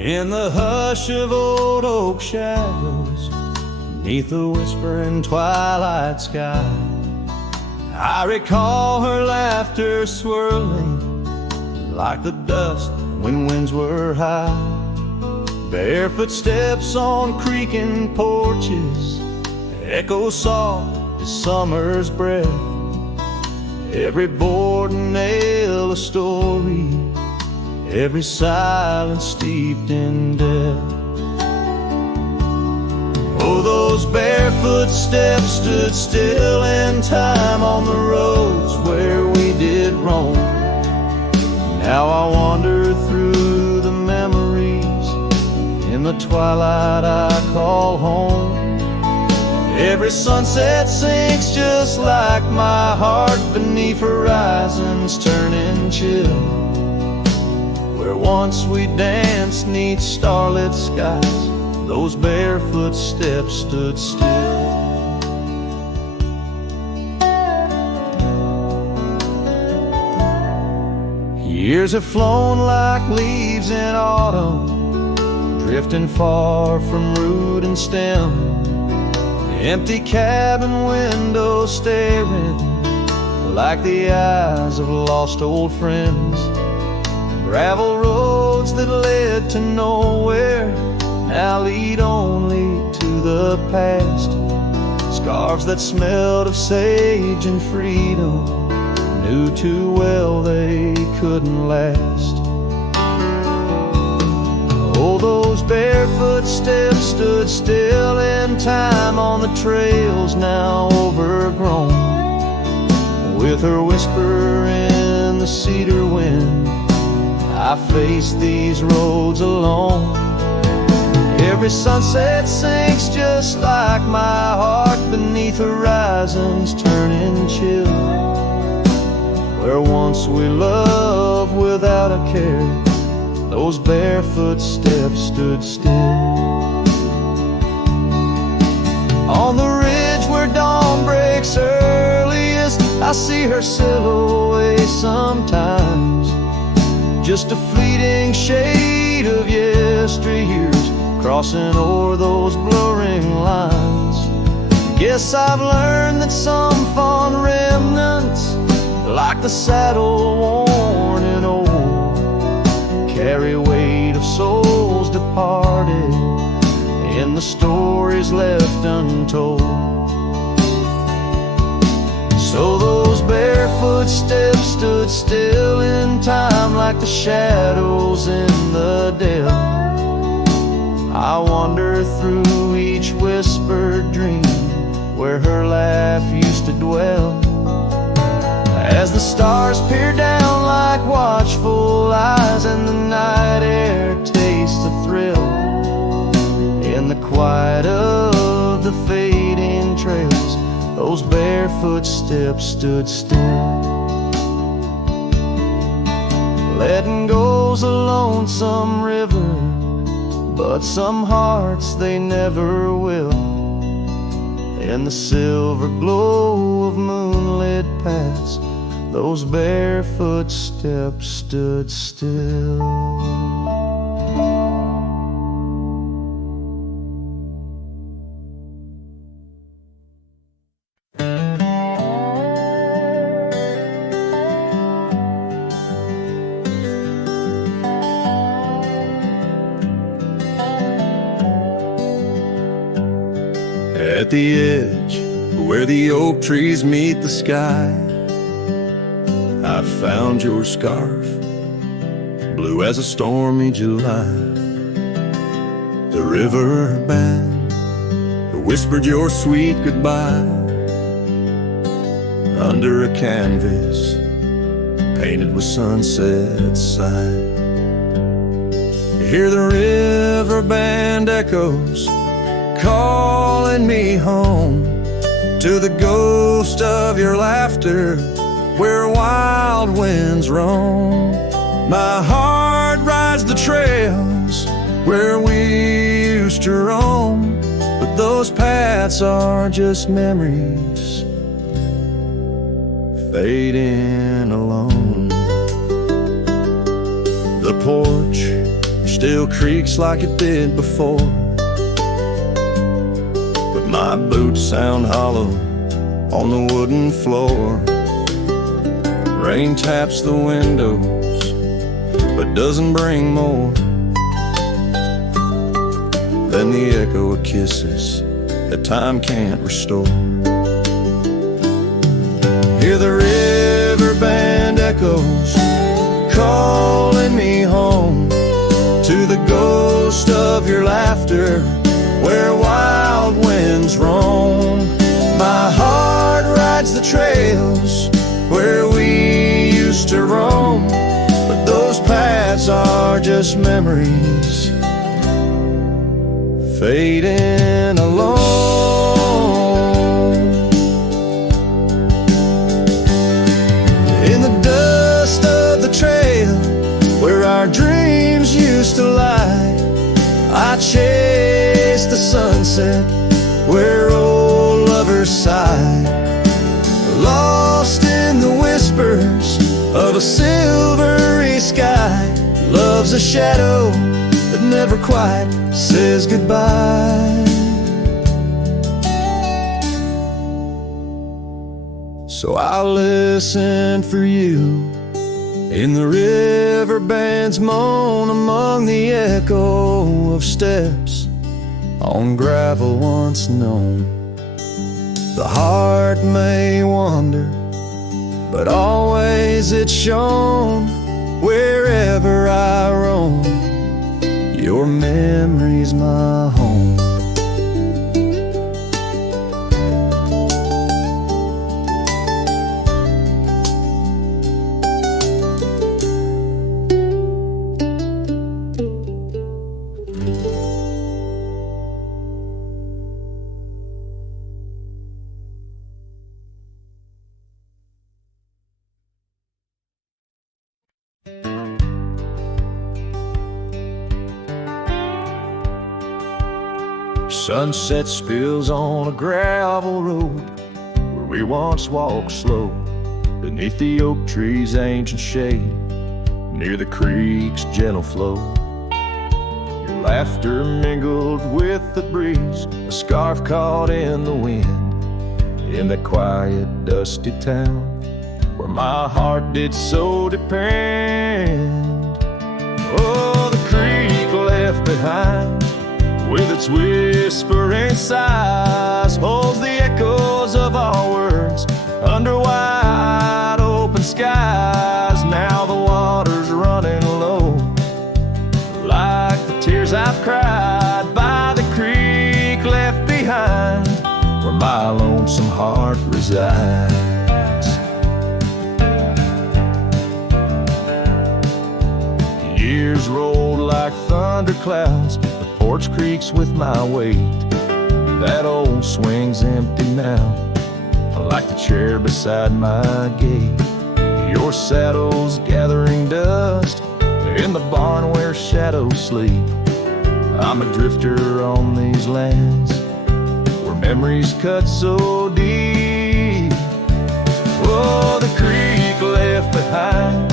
In the hush of old oak shadows, neath the whispering twilight sky, I recall her laughter swirling like the dust when winds were high. Barefoot steps on creaking porches echo soft as summer's breath. Every board and nail a story, every silence steeped in death. Oh, those barefoot steps stood still in time on the roads where we did roam. Now I wander through the memories in the twilight I call home. Every sunset sinks just like my heart beneath horizons turning chill. Where once we danced neath starlit skies, those barefoot steps stood still. Years have flown like leaves in autumn, drifting far from root and stem. Empty cabin windows staring like the eyes of lost old friends. Gravel roads that led to nowhere now lead only to the past. Scarves that smelled of sage and freedom knew too well they couldn't last. Oh, those barefoot steps stood still in time on the trails now overgrown. With her whisper in the cedar wind, I face these roads alone. Every sunset sinks just like my heart beneath horizons turning chill. Where once we loved without a care, those barefoot steps stood still. On the ridge where dawn breaks earliest, I see her silhouette sometimes. Just a fleeting shade of yesteryears crossing o'er those blurring lines. Guess I've learned that some fond remnants, like the saddle worn and old, carry weight of souls departed in the stories left untold. So those barefoot steps stood still in time like the shadows in the dell. I wander through each whispered dream where her laugh used to dwell. As the stars peer down like watchful eyes and the night air tastes the thrill, in the quiet of the fading trails, those barefoot steps stood still. Letting go's a lonesome river, but some hearts they never will. In the silver glow of moonlit paths, those barefoot steps stood still. At the edge where the oak trees meet the sky, I found your scarf, blue as a stormy July. The river band whispered your sweet goodbye under a canvas painted with sunset sight. You hear the river band echoes calling me home to the ghost of your laughter where wild winds roam. My heart rides the trails where we used to roam, but those paths are just memories fading alone. The porch still creaks like it did before. But my boots sound hollow on the wooden floor. Rain taps the windows, but doesn't bring more than the echo of kisses that time can't restore. Hear the river band echoes calling me home to the ghost of your laughter where wild winds roam. My heart rides the trails where we used to roam, but those paths are just memories fading alone. In the dust of the trail where our dreams used to lie, I chase the sunset where old lovers sigh, lost in the whispers of a silvery sky. Love's a shadow that never quite says goodbye. So I'll listen for you in the river band's moan, among the echo of steps on gravel once known. The heart may wander, but always it's shown wherever I roam. Your memory's my home. Sunset spills on a gravel road where we once walked slow, beneath the oak tree's ancient shade, near the creek's gentle flow. Your laughter mingled with the breeze, a scarf caught in the wind, in that quiet, dusty town where my heart did so depend. Oh, the creek left behind with its whispering sighs holds the echoes of our words under wide open skies. Now the water's running low, like the tears I've cried by the creek left behind, where my lonesome heart resides. Years rolled like thunder clouds, porch creaks with my weight. That old swing's empty now, like the chair beside my gate. Your saddle's gathering dust in the barn where shadows sleep. I'm a drifter on these lands where memories cut so deep. Oh, the creek left behind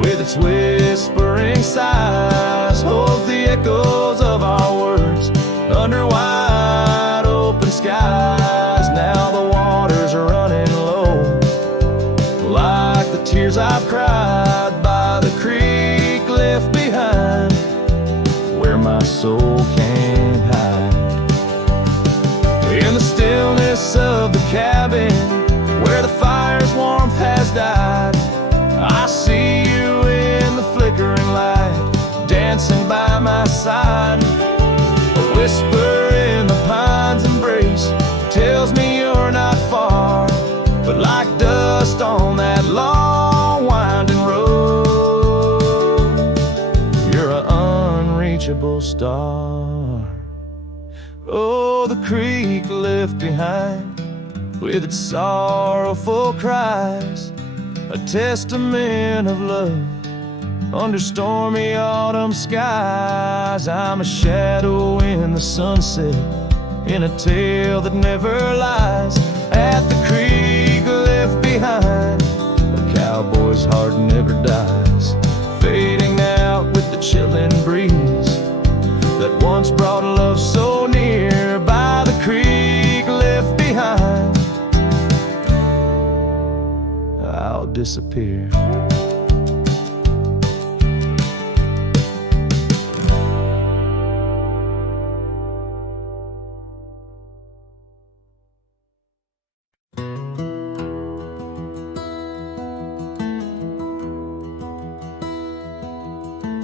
with its whispering sighs holds the echoes of our words under wide open skies. Now the waters are running low, like the tears I've cried by the creek left behind, where my soul can't hide. In the stillness of the cabin where the fire's warmth has died, I see you in the flickering light, dancing by my side. A whisper in the pine's embrace tells me you're not far, but like dust on that long winding road, you're an unreachable star. Oh, the creek left behind with its sorrowful cries, a testament of love under stormy autumn skies. I'm a shadow in the sunset, in a tale that never lies. At the creek left behind, a cowboy's heart never dies, fading out with the chilling breeze once brought love so near by the creek left behind, I'll disappear.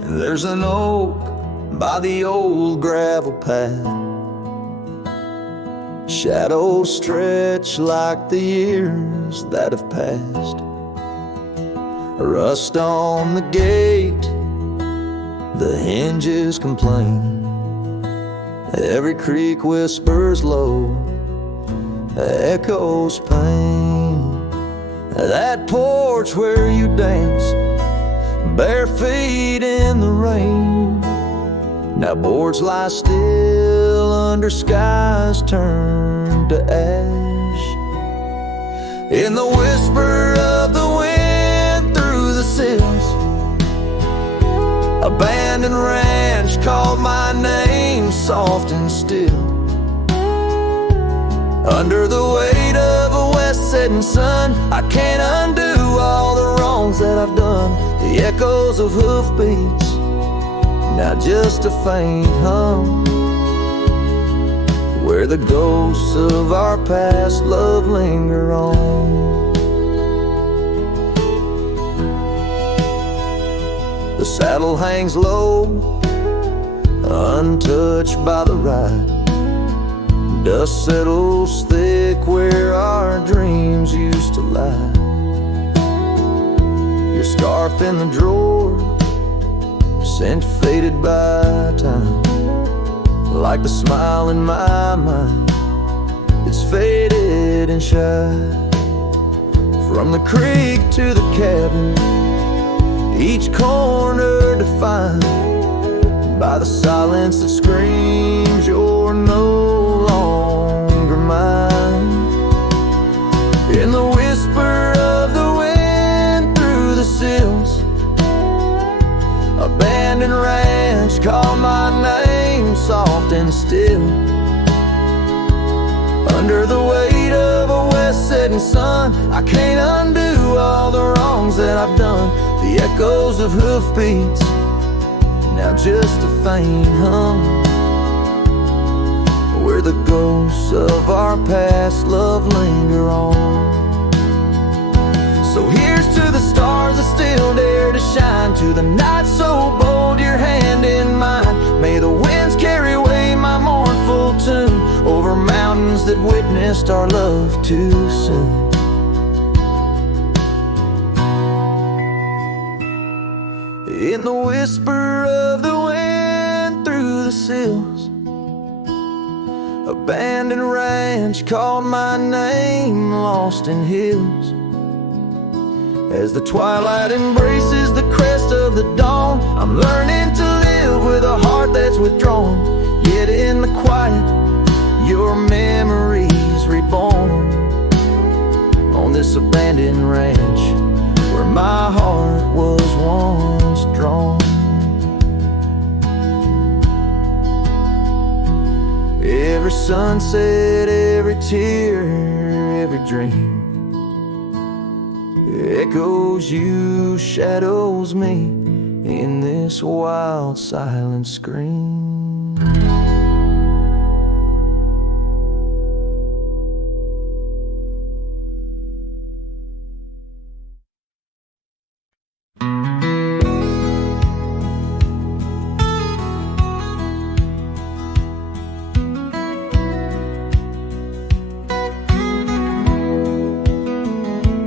There's an oak by the old gravel path, shadows stretch like the years that have passed. Rust on the gate, the hinges complain. Every creek whispers low, echoes pain. That porch where you dance, bare feet in the rain. Now boards lie still under skies turned to ash. In the whisper of the wind through the sills, abandoned ranch called my name soft and still. Under the weight of a west setting sun, I can't undo all the wrongs that I've done. The echoes of hoofbeats, now just a faint hum, where the ghosts of our past love linger on. The saddle hangs low, untouched by the ride. Dust settles thick where our dreams used to lie. Your scarf in the drawer, scent faded by time. Like the smile in my mind, it's faded and shy. From the creek to the cabin, each corner defined by the silence that screams you're no longer mine. In the whisper of the wind through the sills, abandoned ranch call my name soft and still. Under the weight of a west setting sun, I can't undo all the wrongs that I've done. The echoes of hoofbeats, now just a faint hum, where the ghosts of our past love linger on. So here's to the stars that still dare to shine, to the night so bold your hand in mine. May the winds carry away my mournful tune over mountains that witnessed our love too soon. In the whisper of the wind through the sills, abandoned ranch called my name lost in hills. As the twilight embraces the crest of the dawn, I'm learning to live with a heart that's withdrawn. Yet in the quiet, your memories reborn. On this abandoned ranch where my heart was once drawn. Every sunset, every tear, every dream echoes you, shadows me in this wild silent scream.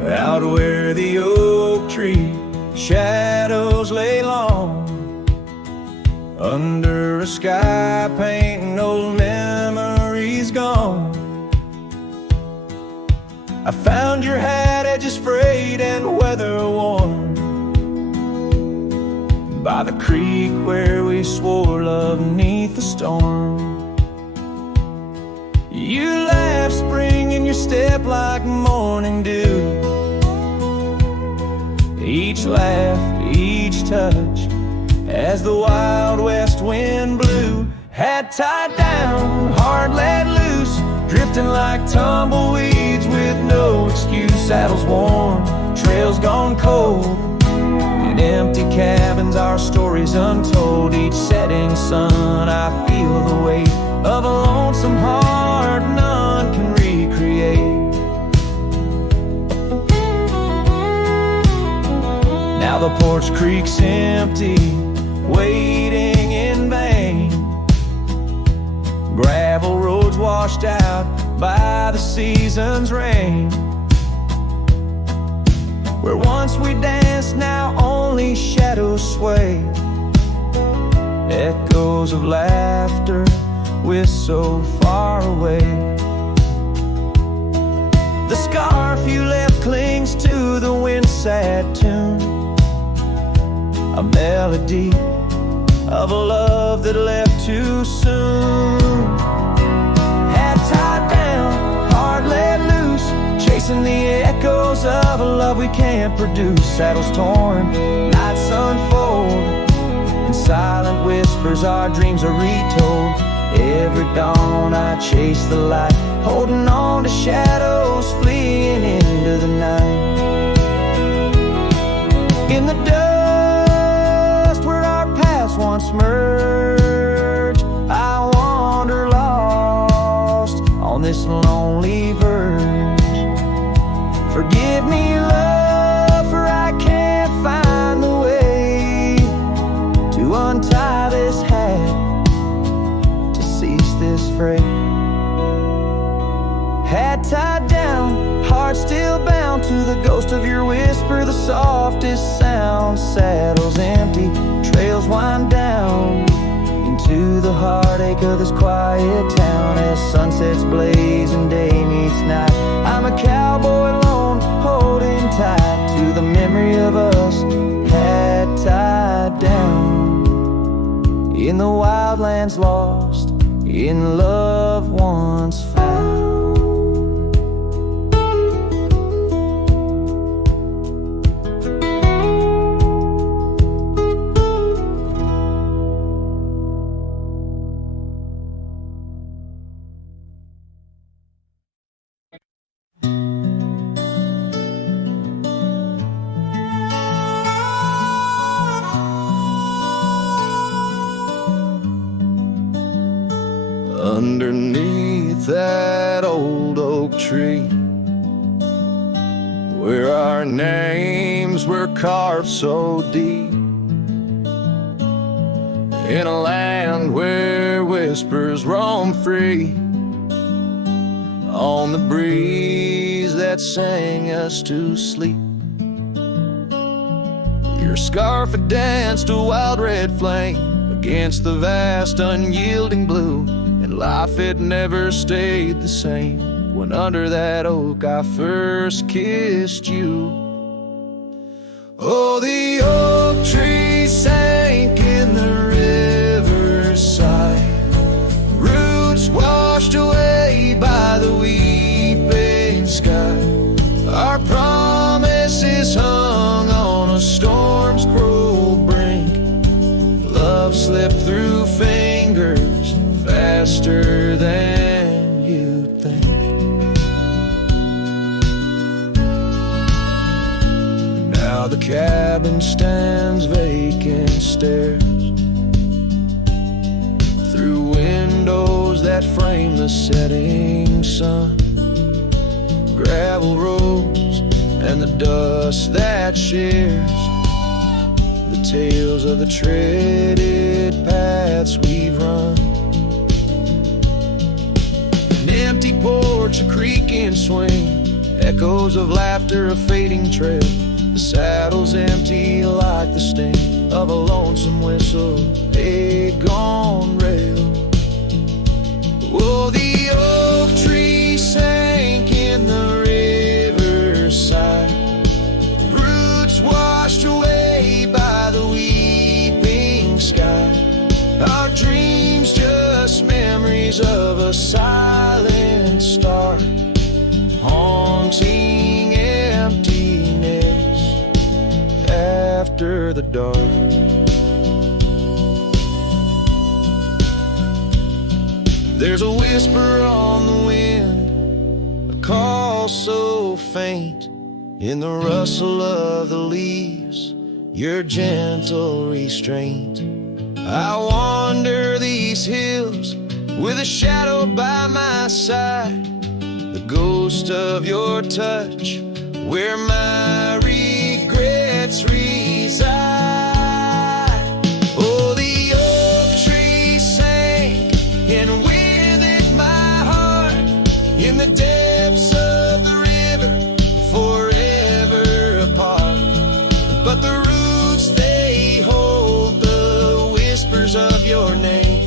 Out where the oak tree shadows lay long, under a sky painting old memories gone. I found your hat, edges frayed and weather worn, by the creek where we swore love neath the storm. You laughed, spring in your step like morning dew. Each laugh, each touch, as the wild west wind blew. Hat tied down, heart let loose, drifting like tumbleweeds with no excuse. Saddles worn, trails gone cold, in empty cabins our stories untold. Each setting sun I feel the weight of a lonesome heart none can recreate. Now the porch creak's empty, waiting in vain. Gravel roads washed out by the season's rain. Where once we danced, now only shadows sway. Echoes of laughter, we're so far away. The scarf you left clings to the wind-sad tune, a melody of a love that left too soon. Hat tied down, heart let loose, chasing the echoes of a love we can't produce. Saddles torn, nights unfold, in silent whispers our dreams are retold. Every dawn I chase the light, holding on to shadows, fleeing into the night. In the dust where our paths once merged, I wander lost on this lonely verge. Forgive me, love, for I can't find the way to untie this hat, to cease this fray. Hat tied down, heart still bound to the ghost of your whisper, the softest sound. Saddles empty, trails wind down into the heartache of this quiet town. As sunsets blaze and day meets night, I'm a cowboy alone, holding tight to the memory of us. Hat tied down in the wildlands, lost in love once found. Underneath that old oak tree, where our names were carved so deep, in a land where whispers roam free, on the breeze that sang us to sleep. Your scarf had danced a wild red flame against the vast unyielding blue, and life had never stayed the same when under that oak I first kissed you. Oh, the oak tree sank in the riverside, roots washed away by the weeping sky. Our promises hung on a storm's cruel brink, love slipped through fingers faster than you'd think. Now the cabin stands vacant, stares through windows that frame the setting sun, gravel roads and the dust that shares the tales of the treaded paths we've run. An empty porch, a creaking swing, echoes of laughter, a fading trail. The saddle's empty like the sting of a lonesome whistle, a gone rail. Oh, the oak tree sank in the riverside, roots washed away by the weeping sky. Our dreams just memories of a silent star, haunting emptiness after the dark. There's a whisper on the wind, a call so faint, in the rustle of the leaves, your gentle restraint. I wander these hills with a shadow by my side, the ghost of your touch, where my regrets reside. Oh, the oak tree sang, and with it my heart, in the depths of the river, forever apart. But the roots, they hold the whispers of your name.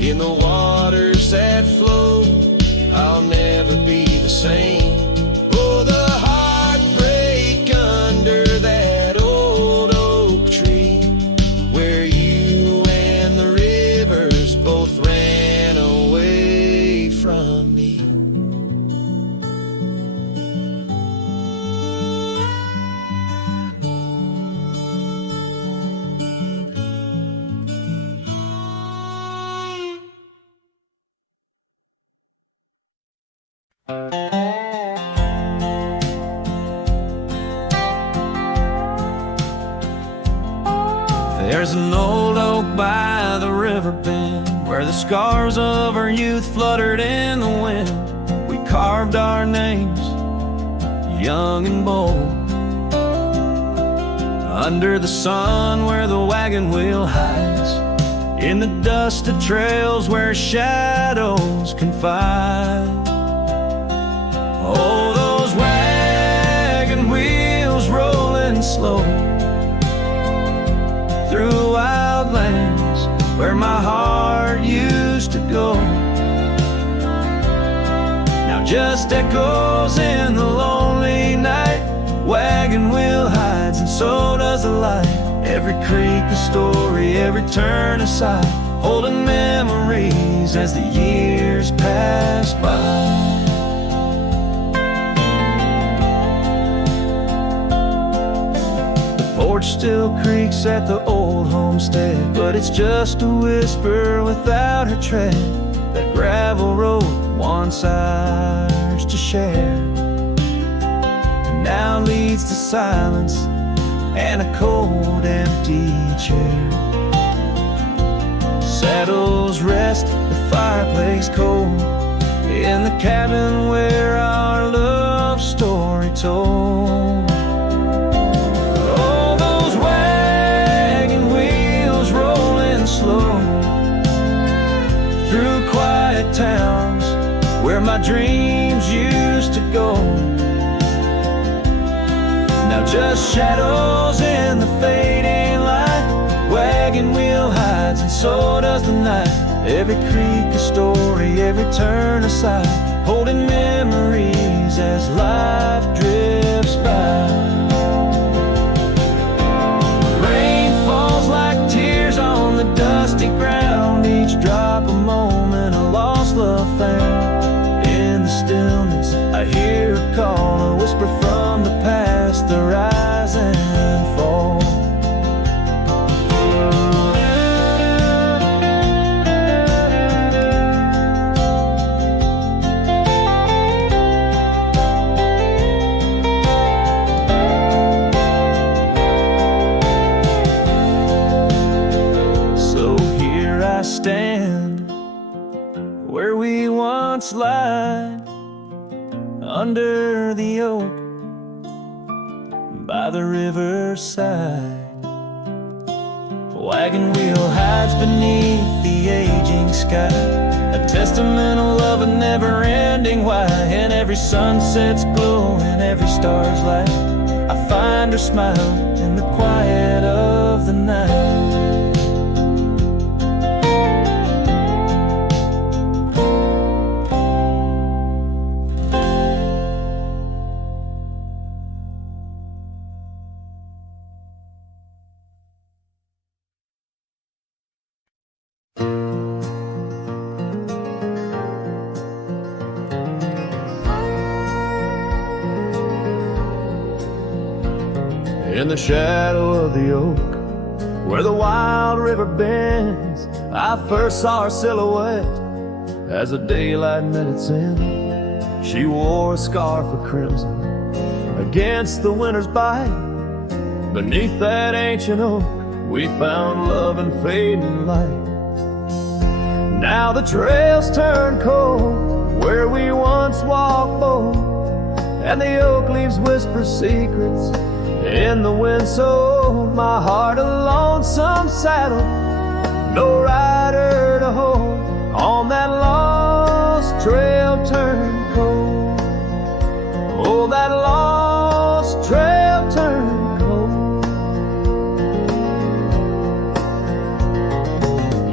In the waters that flow, I'll never be the same. Oh, the heartbreak under that old oak tree, where you and the rivers both ran away from me. There's an old oak by the river bend, where the scars of our youth fluttered in the wind. We carved our names, young and bold, under the sun where the wagon wheel hides, in the dusted trails where shadows confide. Oh, those wagon wheels rolling slow through wild lands where my heart used to go. Now just echoes in the lonely night, wagon wheel hides and so does the light. Every creek a story, every turn a sigh, holding memories as the years pass by. Porch still creaks at the old homestead, but it's just a whisper without her tread. That gravel road once ours to share now leads to silence and a cold, empty chair. Saddles rest, the fireplace cold, in the cabin where our love story told. Slow through quiet towns where my dreams used to go. Now just shadows in the fading light, wagon wheel hides and so does the night. Every creek a story, every turn a sigh, holding memories as life drifts by. On the dusty ground, each drop a moment, a lost love found. In the stillness I hear a call, a whisper from the past, the rise and fall. Stand where we once lied, under the oak by the riverside. Wagon wheel hides beneath the aging sky, a testament of love, a never-ending why. And every sunset's glow and every star's light, I find her smile in the quiet of the night. In the shadow of the oak, where the wild river bends, I first saw her silhouette, as the daylight met its end. She wore a scarf of crimson against the winter's bite. Beneath that ancient oak, we found love and fading light. Now the trails turn cold where we once walked bold, and the oak leaves whisper secrets in the wind. So my heart a lonesome saddle, no rider to hold, on that lost trail turned cold. Oh, that lost trail turned cold.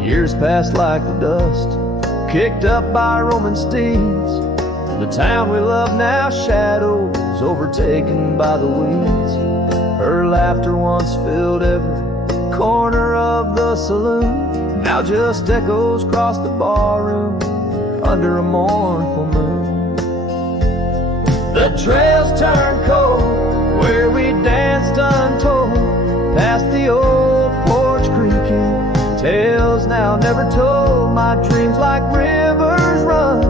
Years passed like the dust kicked up by Roman steeds. The town we love now shadows overtaken by the weeds. Her laughter once filled every corner of the saloon, now just echoes across the barroom under a mournful moon. The trails turn cold where we danced untold, past the old porch creaking, tales now never told. My dreams like rivers run,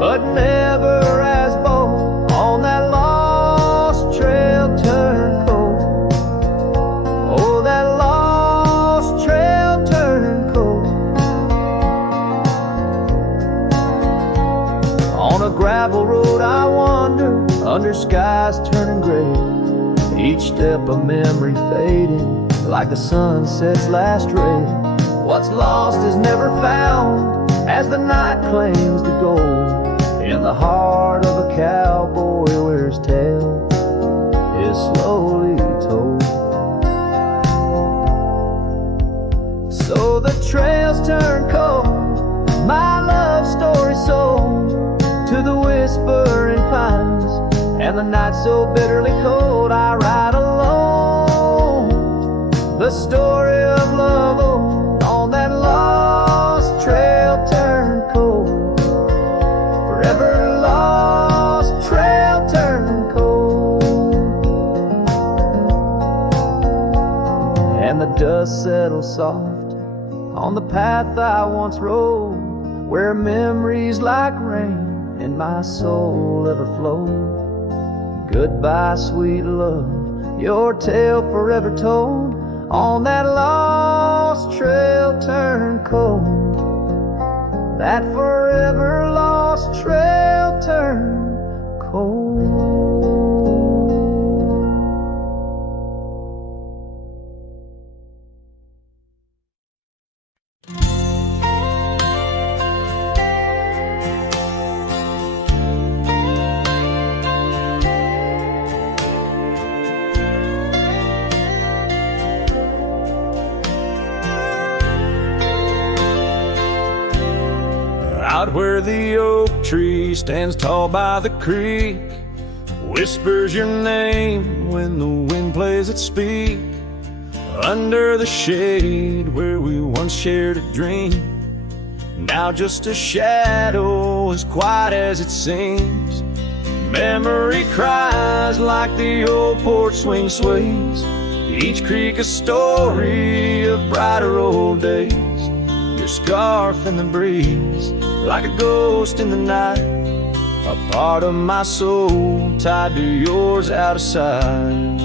but never as bold, on that lost trail turned cold. Oh, that lost trail turned cold. On a gravel road I wander, under skies turning gray, each step a memory fading like the sunset's last ray. What's lost is never found, as the night claims the gold. In the heart of a cowboy where his tale is slowly told. So the trails turn cold, my love story sold to the whispering pines, and the night so bitterly cold. I ride alone, the story of love old, on that lost trail turned cold. Forever lost trail turned cold. And the dust settles soft on the path I once rode, where memories like rain in my soul ever flow. Goodbye, sweet love, your tale forever told, on that lost trail turned cold. That forever lost trail turned cold. Out where the oak tree stands tall by the creek, whispers your name when the wind plays its speak. Under the shade where we once shared a dream, now just a shadow as quiet as it seems. Memory cries like the old porch swing sways, each creak a story of brighter old days. Your scarf in the breeze, like a ghost in the night, a part of my soul tied to yours out of sight.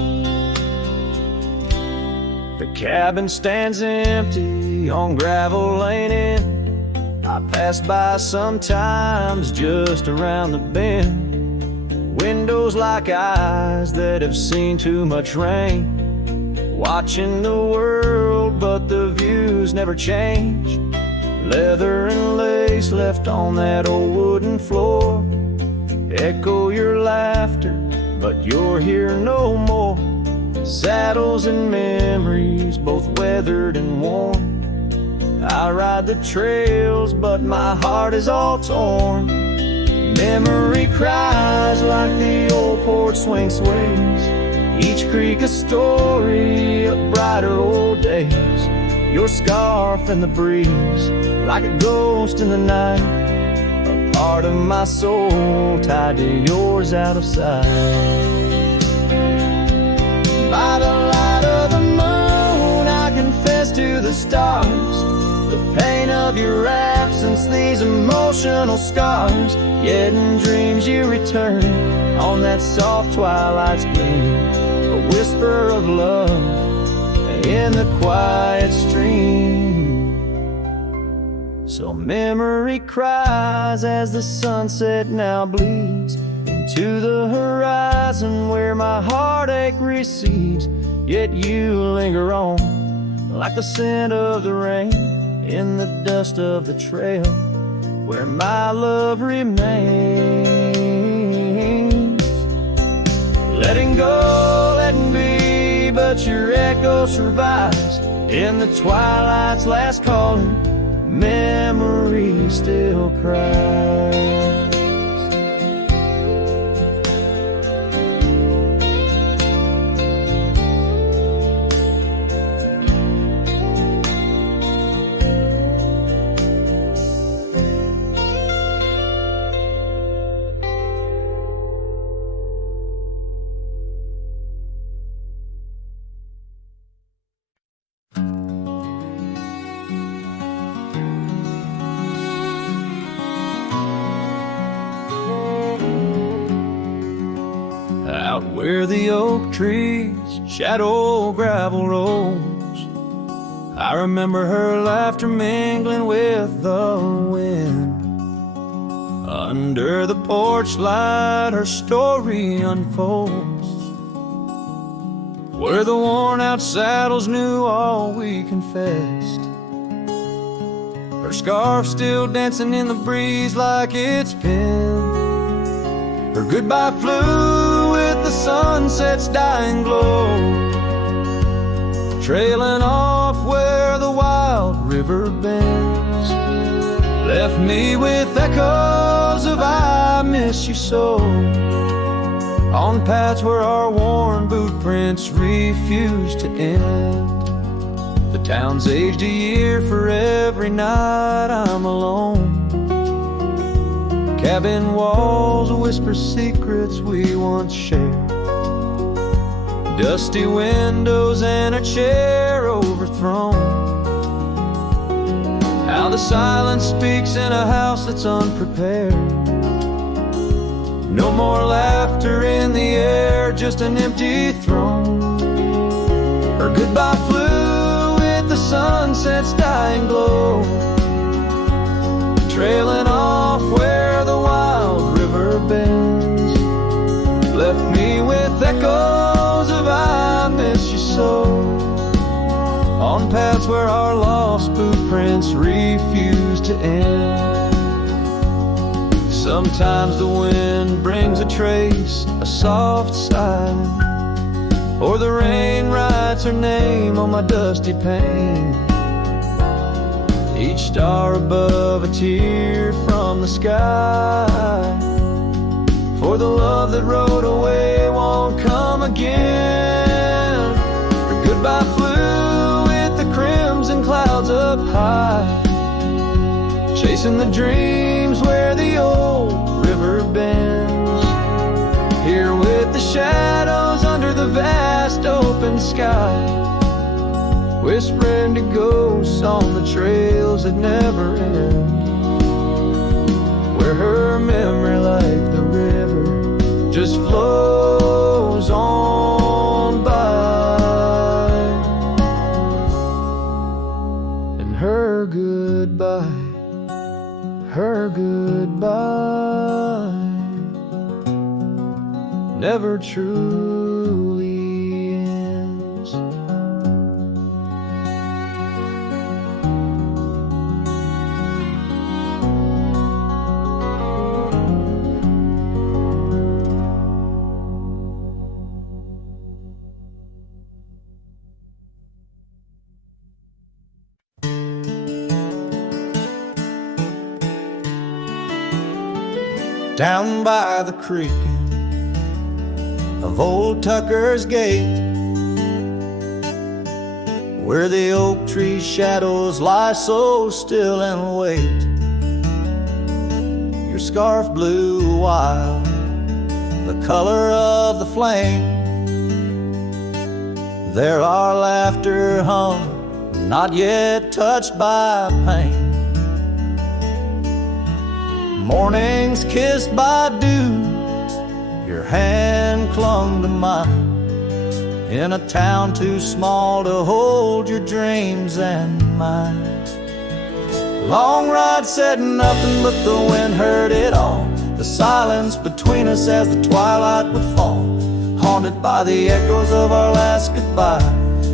The cabin stands empty on gravel lane end. I pass by sometimes just around the bend. Windows like eyes that have seen too much rain, watching the world but the views never change. Leather and lace left on that old wooden floor echo your laughter, but you're here no more. Saddles and memories, both weathered and worn. I ride the trails, but my heart is all torn. Memory cries like the old porch swing sways, each creak a story of brighter old days. Your scarf in the breeze, like a ghost in the night, a part of my soul tied to yours out of sight. By the light of the moon I confess to the stars, the pain of your absence against these emotional scars, yet in dreams you return on that soft twilight's gleam, a whisper of love in the quiet stream. So memory cries as the sunset now bleeds into the horizon where my heartache recedes, yet you linger on like the scent of the rain in the dust of the trail where my love remains. Letting go, letting be, but your echo survives in the twilight's last calling. Memory still cries. Where the oak trees shadow gravel rolls, I remember her laughter mingling with the wind. Under the porch light her story unfolds, where the worn out saddles knew all we confessed. Her scarf still dancing in the breeze like it's been. Her goodbye flew with the sunset's dying glow, trailing off where the wild river bends. Left me with echoes of I miss you so, on paths where our worn boot prints refuse to end. The town's aged a year for every night I'm alone. Cabin walls whisper secrets we once shared, dusty windows and a chair overthrown. How the silence speaks in a house that's unprepared. No more laughter in the air, just an empty throne. Her goodbye flew with the sunset's dying glow, trailing off where the wild river bends. Left me with echoes of I miss you so, on paths where our lost boot prints refuse to end. Sometimes the wind brings a trace, a soft sigh, or the rain writes her name on my dusty pane. Each star above a tear from the sky, for the love that rode away won't come again. Her goodbye flew with the crimson clouds up high, chasing the dreams where the old river bends. Here with the shadows under the vast open sky, whispering to ghosts on the trails that never end, where her memory like the river just flows on by. And her goodbye never truly ends. Down by the creek of Old Tucker's Gate, where the oak tree shadows lie so still and wait, your scarf blew wild, the color of the flame. There our laughter hung, not yet touched by pain. mornings kissed by dew, your hand clung to mine. In a town too small to hold your dreams and mine. Long ride said nothing but the wind heard it all. The silence between us as the twilight would fall, haunted by the echoes of our last goodbye.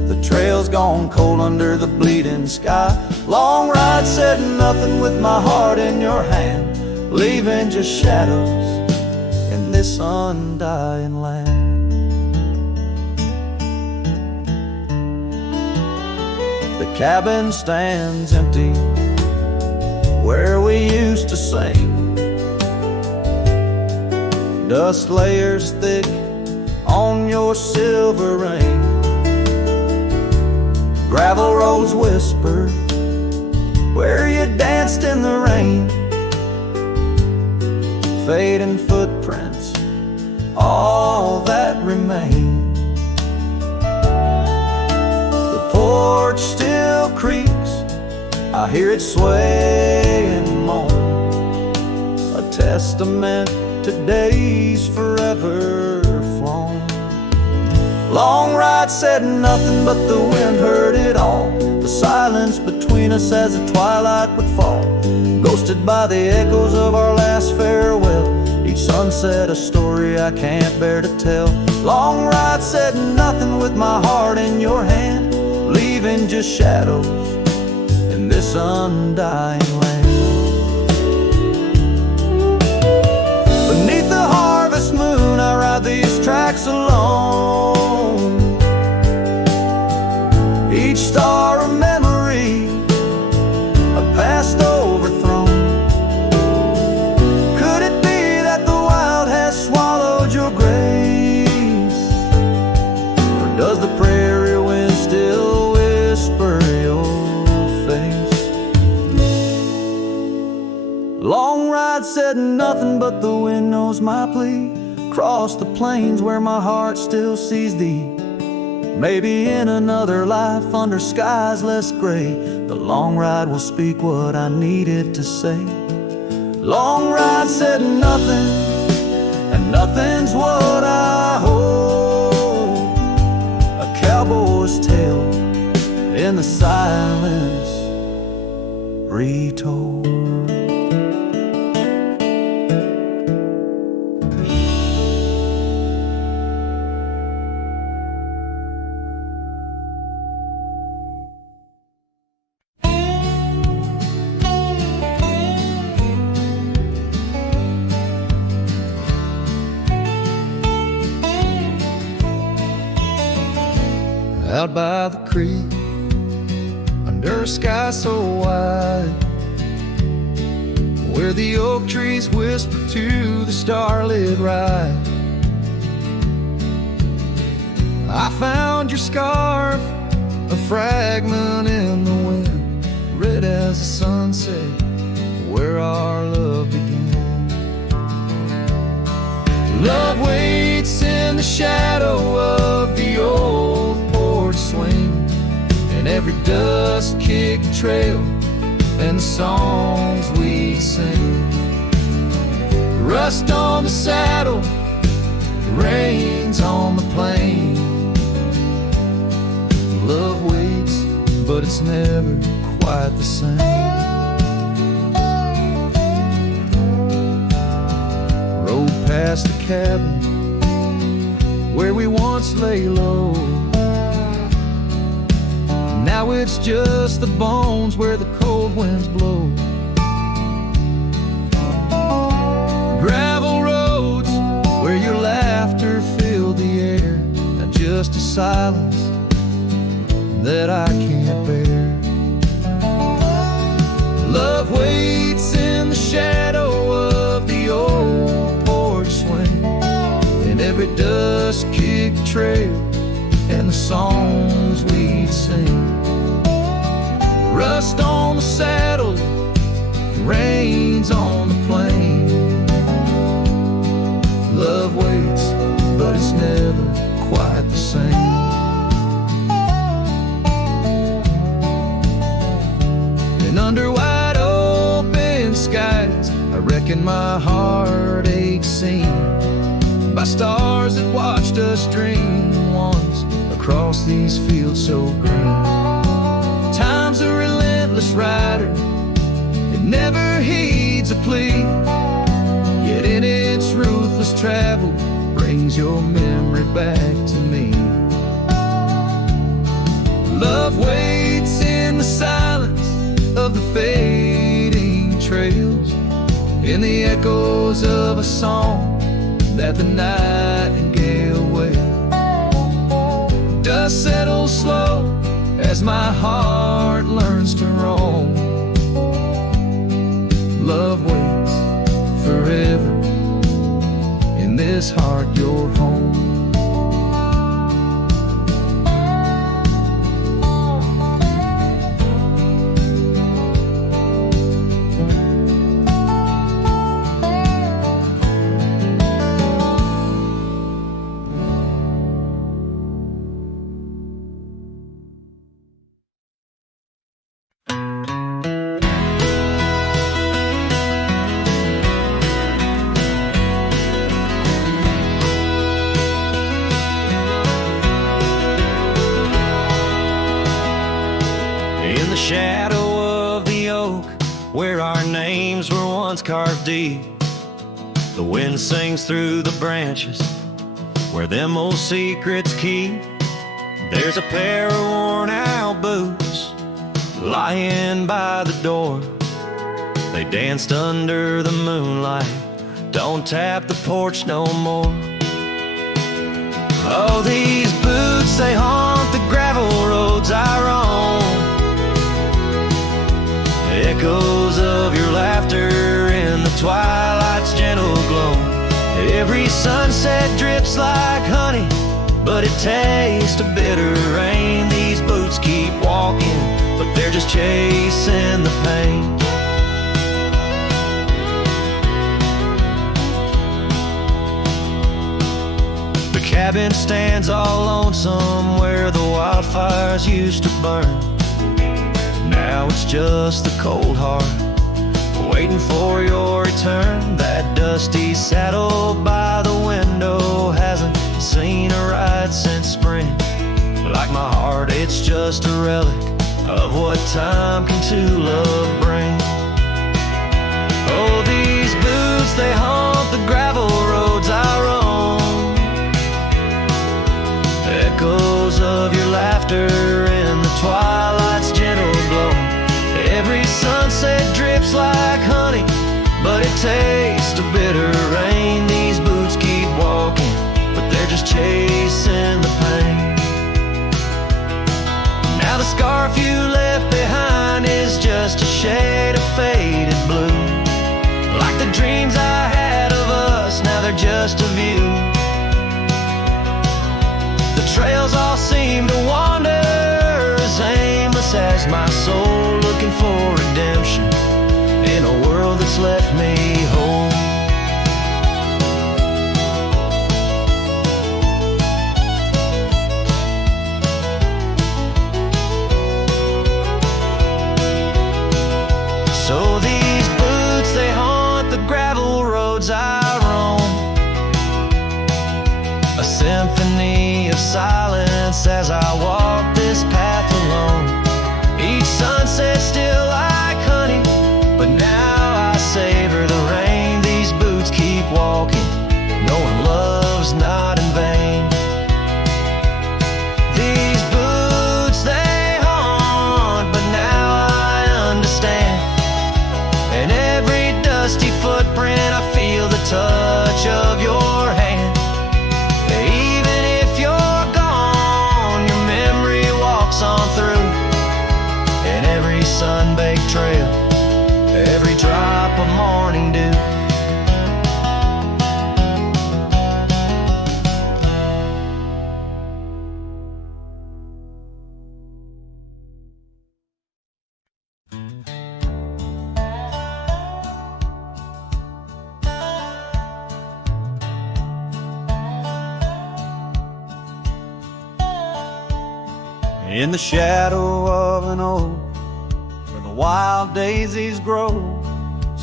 The trail's gone cold under the bleeding sky. Long ride said nothing with my heart in your hand, leaving just shadows in this undying land. The cabin stands empty where we used to sing. Dust layers thick on your silver ring. Gravel roads whisper where you danced in the rain. Fading footprints, all that remain. The porch still creaks, I hear it sway and moan, a testament to days forever flown. Long ride said nothing but the wind heard it all. The silence between us as the twilight would fall, ghosted by the echoes of our last farewell. Each sunset a story I can't bear to tell. Long ride said nothing with my heart in your hand, leaving just shadows in this undying land. Beneath the harvest moon I ride these tracks alone, each star a memory, a past overthrown. Could it be that the wild has swallowed your grace, or does the prairie wind still whisper your face? Long ride said nothing but the wind knows my plea. Across the plains where my heart still sees thee, maybe in another life under skies less gray. The long ride will speak what I needed to say. Long ride said nothing, and nothing's what I hold. A cowboy's tale in the silence retold. Out by the creek, under a sky so wide, where the oak trees whisper to the starlit ride, I found your scarf, a fragment in the wind, red as the sunset, where our love began. Love waits in the shadow of the old porch swing, and every dust-kicked trail and the songs we sing. Rust on the saddle, rains on the plain. Love waits, but it's never quite the same. Rode past the cabin where we once lay low. Now it's just the bones where the cold winds blow. Gravel roads where your laughter filled the air, not just a silence that I can't bear. Love waits in the shadow of the old porch swing, and every dust-kicked trail and the songs we'd sing. Rust on the saddle, rains on the plain. Love waits, but it's never quite the same. And under wide open skies, I reckon making my heartache sing by stars that watched us dream once across these fields so green. Time's a relentless rider, it never heeds a plea, yet in its ruthless travel brings your memory back to me. Love waits in the silence of the fading trails, in the echoes of a song that the nightingale wails. Dust settles slow as my heart learns to roam. Love waits forever in this heart, your home. In the shadow of the oak, where our names were once carved deep, the wind sings through the branches, where them old secrets keep. There's a pair of worn out boots lying by the door. They danced under the moonlight, don't tap the porch no more. Oh, these boots, they haunt the gravel roads I roam. Echoes of your laughter in the twilight's gentle glow. Every sunset drips like honey, but it tastes of bitter rain. These boots keep walking, but they're just chasing the pain. The cabin stands all lonesome where the wildfires used to burn. Now it's just the cold heart waiting for your return. That dusty saddle by the window hasn't seen a ride since spring. Like my heart, it's just a relic of what time can to love bring. Oh, these boots, they haunt the gravel roads I roam. Echoes of your laughter in the twilight's gentle glow. Every sunset drips like honey, but it tastes of bitter rain. These boots keep walking, but they're just chasing the pain. Now the scarf you left behind is just a shade of faded blue. Like the dreams I had of us, now they're just a view. The trails all seem to wander as aimless as my soul, looking for redemption in a world that's left me whole. So these boots, they haunt the gravel roads I roam. A symphony of silence as I walk this path alone. Each sunset still like honey, but now I savor the rain. These boots keep walking, knowing love's not in vain. These boots, they haunt, but now I understand. In every dusty footprint I feel the touch of your hand. Even if you're gone, your memory walks on through. In every sun-baked trail, every drop of morning dew. In the shadow of an oak where the wild daisies grow,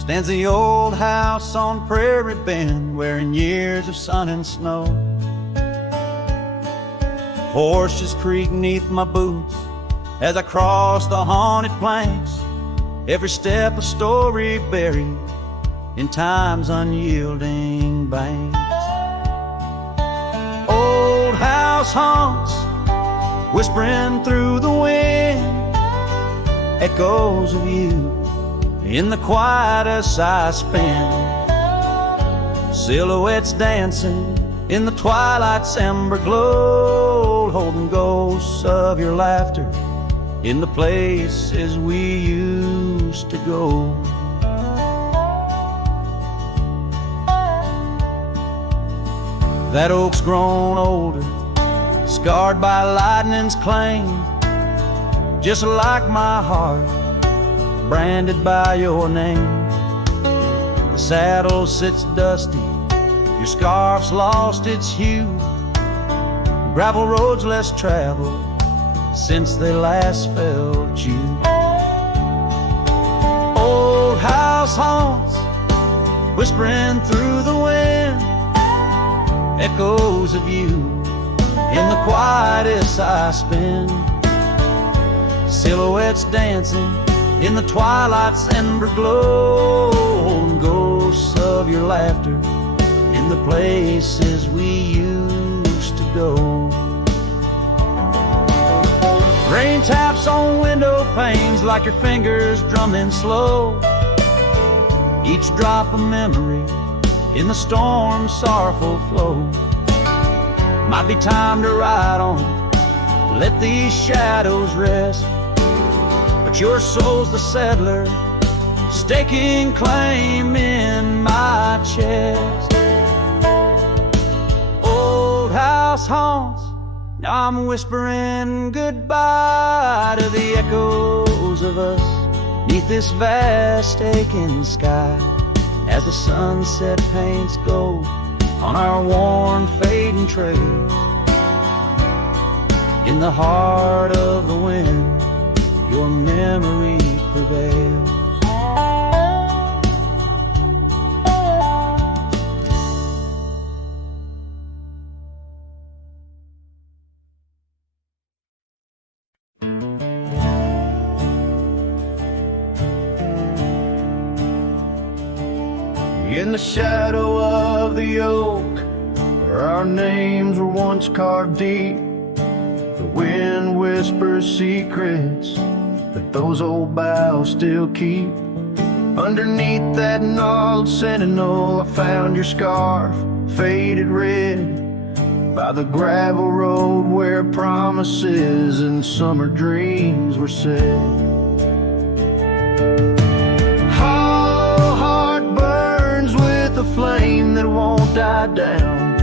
stands the old house on Prairie Bend, wearing years of sun and snow. Horses creak neath my boots as I cross the haunted planks, every step a story buried in time's unyielding banks. Old house haunts, whispering through the wind, echoes of you in the quiet as I spin. Silhouettes dancing in the twilight's ember glow, holding ghosts of your laughter in the places we used to go. That oak's grown older, scarred by lightning's claim, just like my heart, branded by your name. The saddle sits dusty, your scarf's lost its hue, gravel roads less traveled since they last felt you. Old house haunts, whispering through the wind, echoes of you in the quietest I spend. Silhouettes dancing in the twilight's ember glow, and ghosts of your laughter in the places we used to go. Rain taps on window panes like your fingers drumming slow, each drop a memory in the storm's sorrowful flow. Might be time to ride on, let these shadows rest, but your soul's the settler, staking claim in my chest. Old house haunts, now I'm whispering goodbye to the echoes of us neath this vast aching sky, as the sunset paints gold on our worn fading trails. In the heart of the wind, your memory prevails. In the shadow of the oak, where our names were once carved deep, the wind whispers secrets that those old boughs still keep. Underneath that gnarled sentinel, I found your scarf, faded red, by the gravel road where promises and summer dreams were said. A flame that won't die down.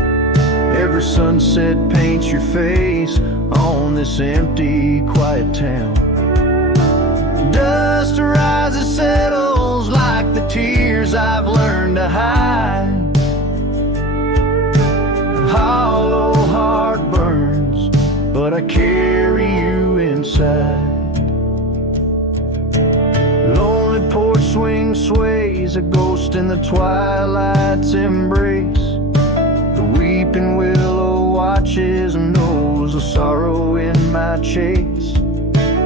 Every sunset paints your face on this empty, quiet town. Dust rises, settles like the tears I've learned to hide. Hollow heart burns, but I carry you inside. Lonely porch swing sways, a ghost in the twilight's embrace. The weeping willow watches and knows the sorrow in my chase.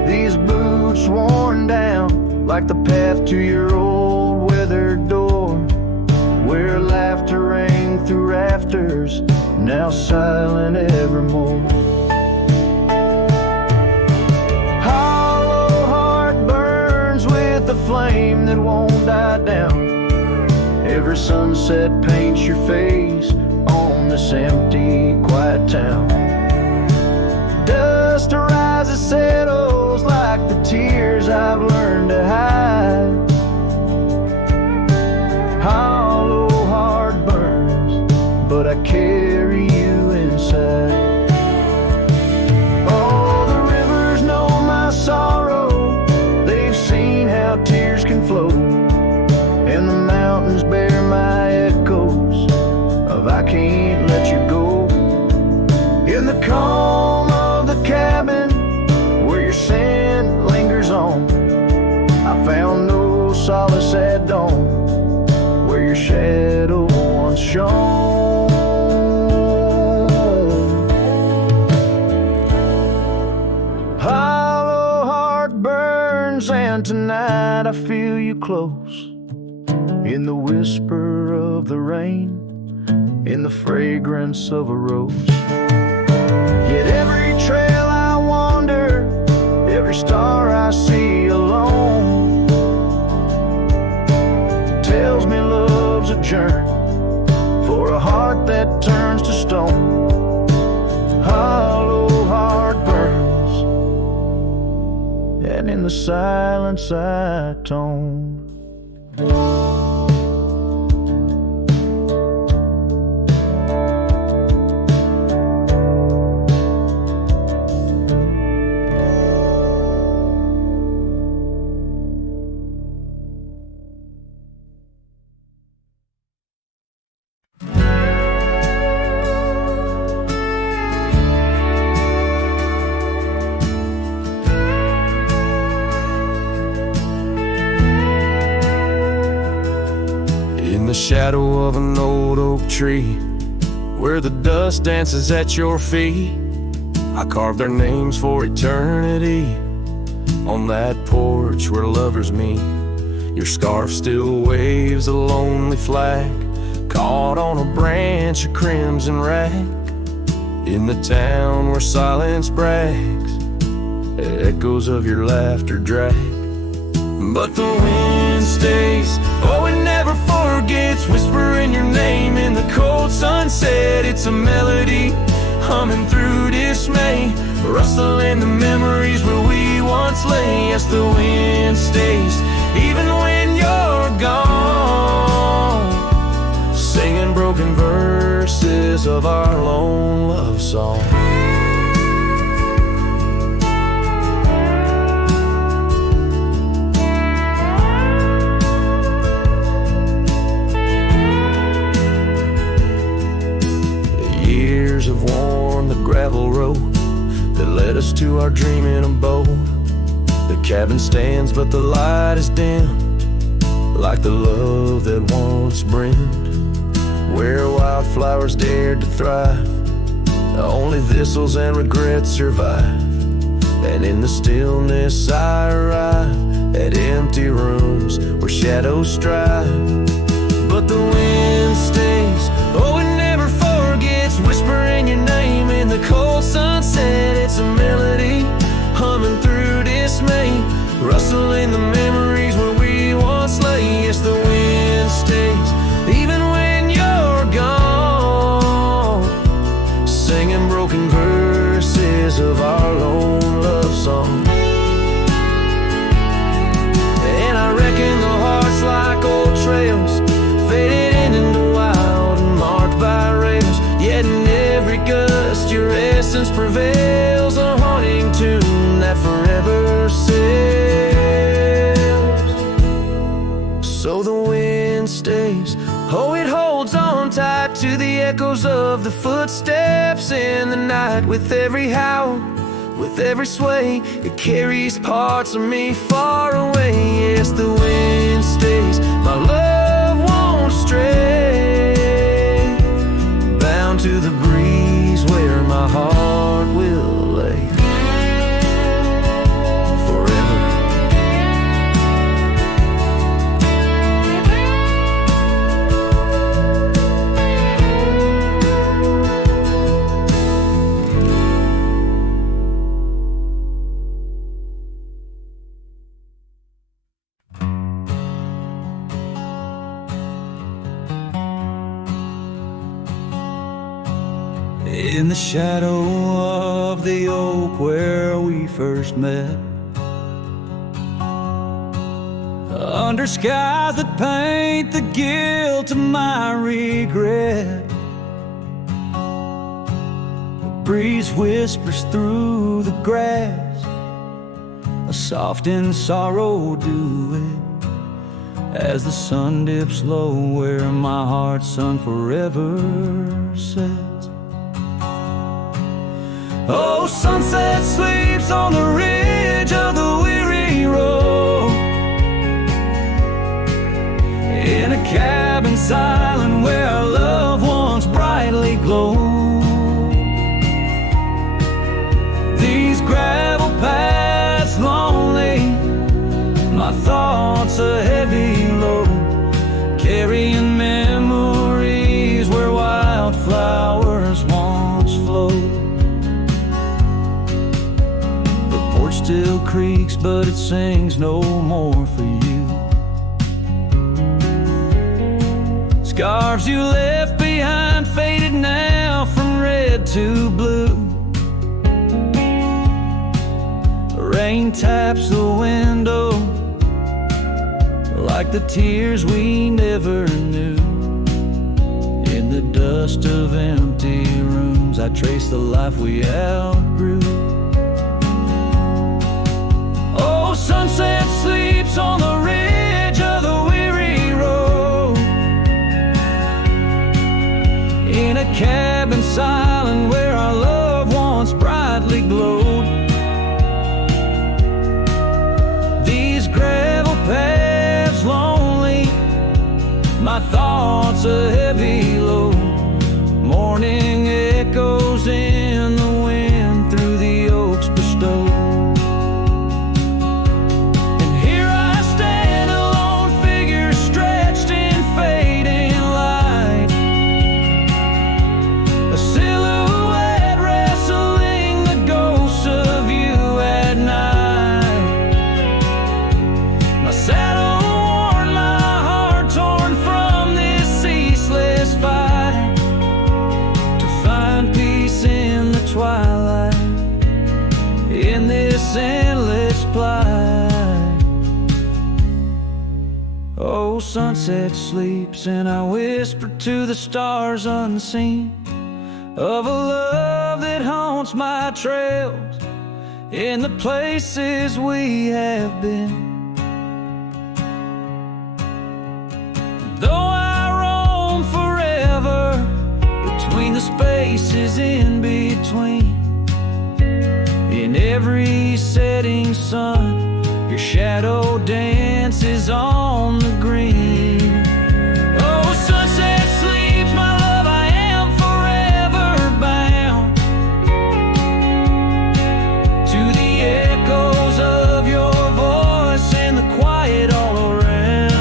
These boots worn down like the path to your old weathered door, where laughter rang through rafters, now silent evermore. The flame that won't die down. Every sunset paints your face on this empty, quiet town. Dust rises, settles like the tears I've learned to hide. Hollow heart burns, but I carry you inside. Oh, the rivers know my sorrow, how tears can flow, and the mountains bear my echoes of I can't let you go. In the calm of the cabin where your scent lingers on, I found no solace at dawn. close, in the whisper of the rain, in the fragrance of a rose. Yet every trail I wander, every star I see alone, tells me love's a journey for a heart that turns to stone. Hollow heart burns, and in the silence I tone. The shadow of an old oak tree, where the dust dances at your feet, I carved their names for eternity. On that porch where lovers meet, your scarf still waves a lonely flag, caught on a branch of crimson rag. In the town where silence brags, echoes of your laughter drag. But the wind stays, oh it never forgets, whispering your name in the cold sunset. It's a melody, humming through dismay, rustling the memories where we once lay. Yes, the wind stays, even when you're gone, singing broken verses of our lone love song. Have worn the gravel road that led us to our dreaming abode. The cabin stands, but the light is dimmed, like the love that once brimmed. Where wildflowers dared to thrive, only thistles and regrets survive. And in the stillness I arrive at empty rooms where shadows strive. But the wind stays, oh it never forgets, whispering your name in the cold sunset. It's a melody, humming through dismay, rustling the memories where we once lay. Yes, the wind stays, even when you're gone, singing broken verses of our lone love song. And I reckon the hearts like old trails, faded into wild and marked by rails. Yet in every gust your essence prevails, a haunting tune that forever sails. So the wind stays, oh it holds on tight to the echoes of the footsteps in the night. With every howl, with every sway, it carries parts of me far away. Yes, the wind stays, my love won't stray, bound to the breeze where my heart will lay forever. In the shadow of the oak where we first met, under skies that paint the guilt of my regret, the breeze whispers through the grass, a soft in sorrow duet, as the sun dips low where my heart's sun forever sets. Oh, sunset sleeps on the ridge of the weary road, in a cabin silent where our love once brightly glowed. These gravel paths lonely, my thoughts a heavy load, carrying memories where wildflowers once flowed. The porch still creaks, but it sings no more for you. Scarves you left behind faded now from red to blue. Rain taps the window like the tears we never knew. In the dust of empty rooms, I trace the life we outgrew. Oh, sunset sleeps on the ridge of the weary road, in a cabin silent where our love once brightly glowed. These gravel paths lonely, my thoughts a heavy load. Morning echoes in the wind through the oaks bestowed. And here I stand, a lone figure stretched in fading light, a silhouette wrestling the ghosts of you at night. My saddle worn, my heart torn from this ceaseless fight, to find peace in the twilight, in this endless plight. Oh, sunset sleeps and I whisper to the stars unseen of a love that haunts my trails in the places we have been. Though I roam forever between the spaces in between, in every setting sun, your shadow dances on the green. Oh, sunset sleeps, my love, I am forever bound to the echoes of your voice and the quiet all around.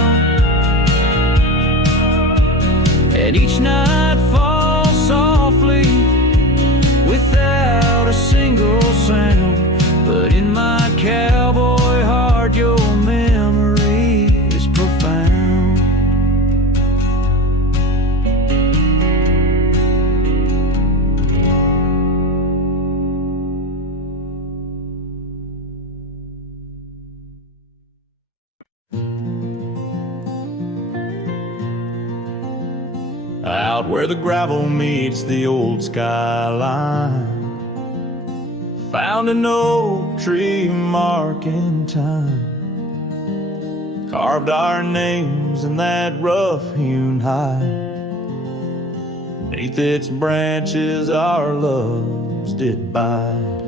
And each night falls softly without a single sound, but in my cowboy heart your memory is profound. Out where the gravel meets the old skyline, found an oak tree mark in time, carved our names in that rough-hewn hide. Beneath its branches our loves did bide.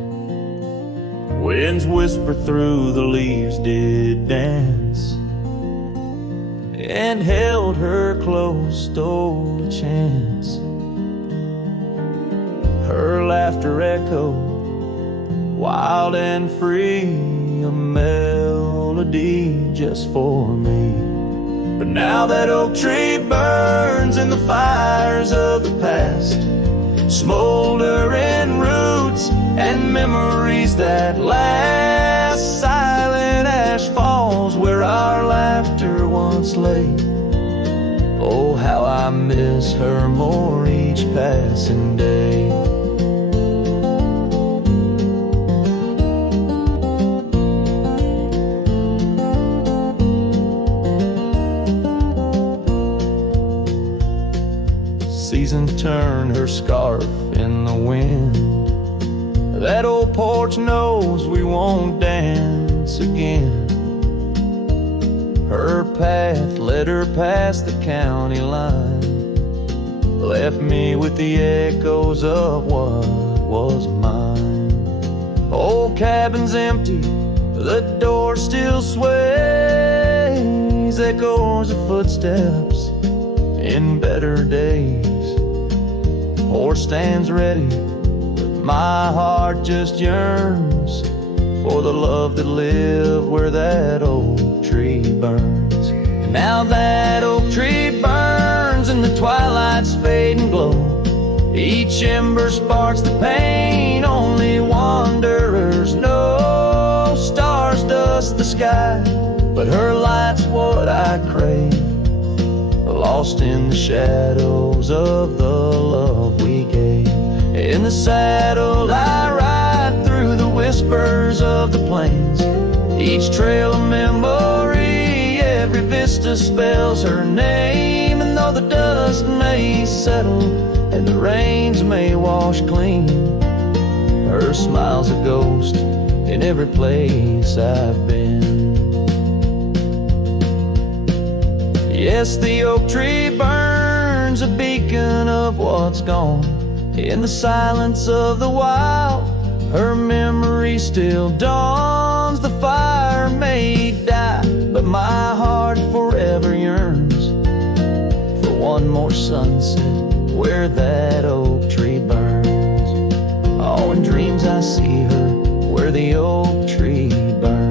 Winds whisper through the leaves did dance, and held her close, stole a chance. Her laughter echoed wild and free, a melody just for me. But now that oak tree burns in the fires of the past, smoldering roots and memories that last. Silent ash falls where our laughter once lay. Oh, how I miss her more each passing day. Seasons turn her scarf in the wind. That old porch knows we won't dance again. Her path led her past the county line, left me with the echoes of what was mine. Old cabin's empty, the door still sways, echoes of footsteps in better days. Horse stands ready, but my heart just yearns for the love that lived where that old tree burns. And now that oak tree burns and the twilight's fading glow. Each ember sparks the pain only wanderers know. Stars dust the sky, but her light's what I crave. Lost in the shadows of the love we gave. In the saddle I ride through the whispers of the plains. Each trail a memory, every vista spells her name. And though the dust may settle and the rains may wash clean, her smile's a ghost in every place I've been. Yes, the oak tree burns, a beacon of what's gone. In the silence of the wild, her memory still dawns. The fire may die, but my heart forever yearns for one more sunset where that oak tree burns. Oh, in dreams I see her where the oak tree burns.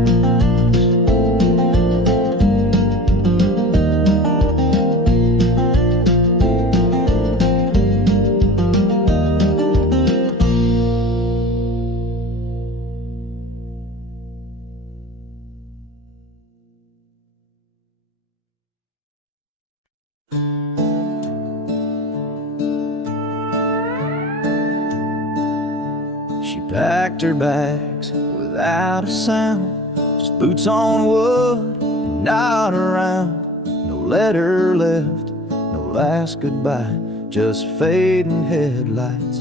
Packed her bags without a sound, just boots on wood and not around. No letter left, no last goodbye, just fading headlights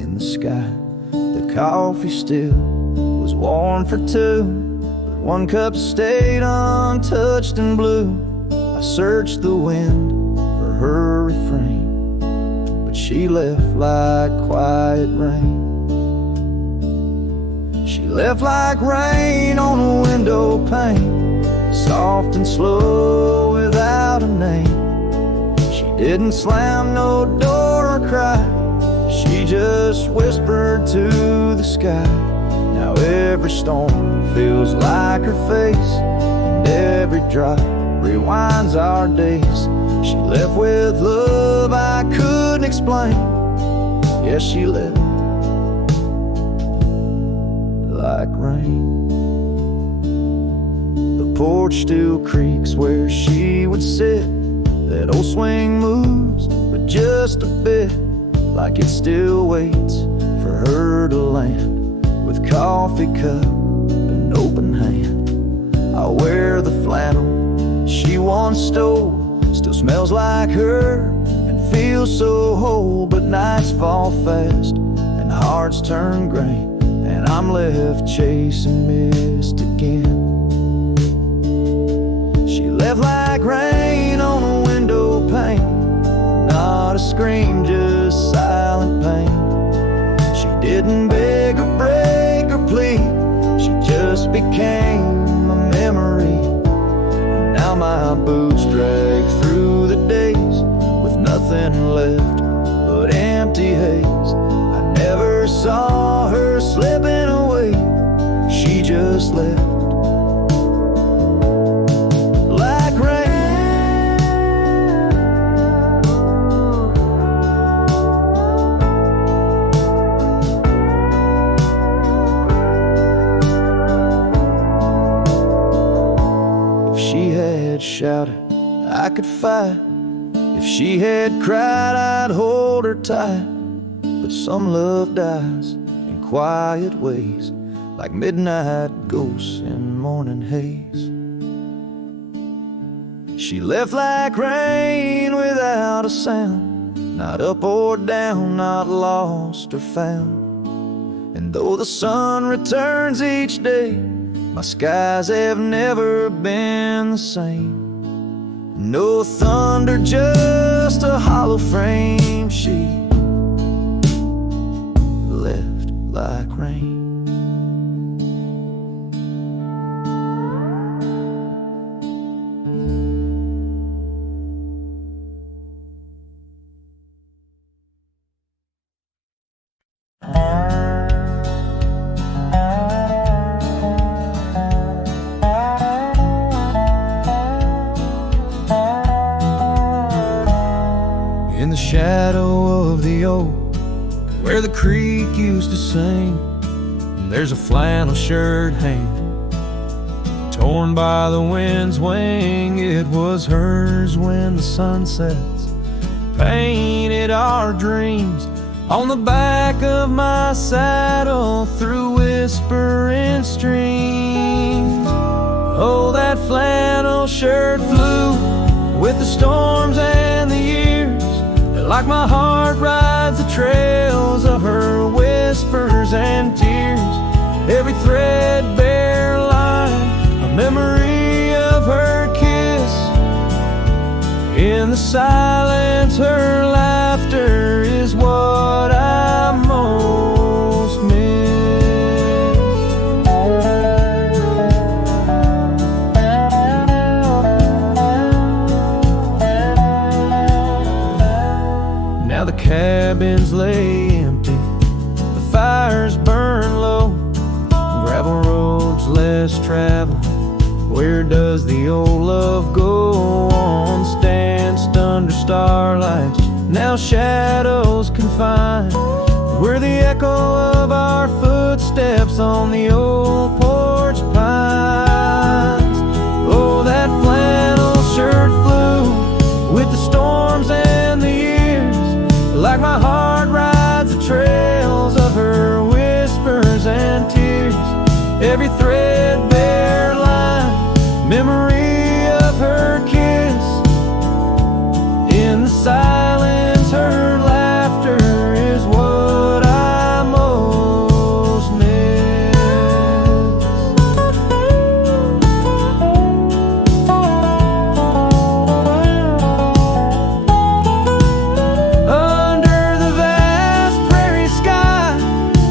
in the sky. The coffee still was warm for two, but one cup stayed untouched and blue. I searched the wind for her refrain, but she left like quiet rain. She left like rain on a window pane, soft and slow without a name. She didn't slam no door or cry, she just whispered to the sky. Now every storm feels like her face, and every drop rewinds our days. She left with love I couldn't explain. Yes, she left like rain. The porch still creaks where she would sit. That old swing moves, but just a bit, like it still waits for her to land. With coffee cup and open hand, I'll wear the flannel she once stole. Still smells like her and feels so whole. But nights fall fast and hearts turn gray, and I'm left chasing mist again. She left like rain on a window pane, not a scream, just silent pain. She didn't beg or break or plead, she just became a memory. And now my boots drag through the days with nothing left but empty haze. I never saw her slipping away, she just left like rain. If she had shouted, I could fight. If she had cried, I'd hold her tight. But some love dies in quiet ways, like midnight ghosts in morning haze. She left like rain without a sound, not up or down, not lost or found. And though the sun returns each day, my skies have never been the same. No thunder, just a hollow frame. She left like rain. in the shadow of the oak where the creek used to sing. There's a flannel shirt hanging, torn by the wind's wing. It was hers when the sun sets painted our dreams on the back of my saddle through whispering streams. Oh, that flannel shirt flew with the storms and the years, like my heart rides the trails of her whispers and tears. Every threadbare line, a memory of her kiss. In the silence, her laughter is what I most miss. Now the cabins lay empty, the fires burn low, gravel roads less traveled. Where does the old love go? On stanced under starlights, now shadows confined. We're the echo of our footsteps on the old porch pines. Oh, that flannel shirt flew with the storms and the years, like my heart rides the trails of her whispers and tears. Every threadbare line, memory of her kiss. In the silence, her laughter is what I most miss. Under the vast prairie sky,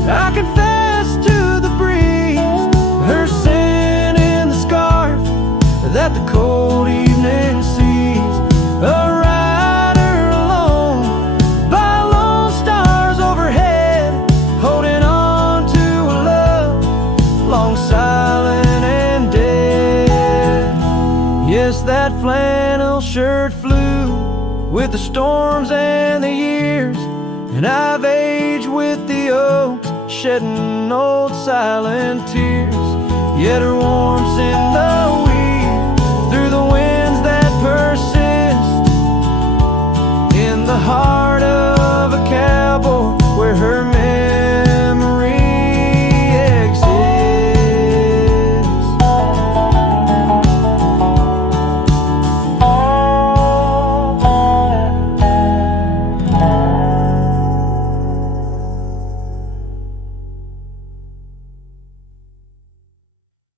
I confess to the breeze her sin in the scarf that the cold evening sees. A rider alone by lone stars overhead, holding on to a love long silent and dead. Yes, that flannel shirt flew with the storms and the years, and I've aged with the oaks, shedding old silent tears. Yet her warmth's in the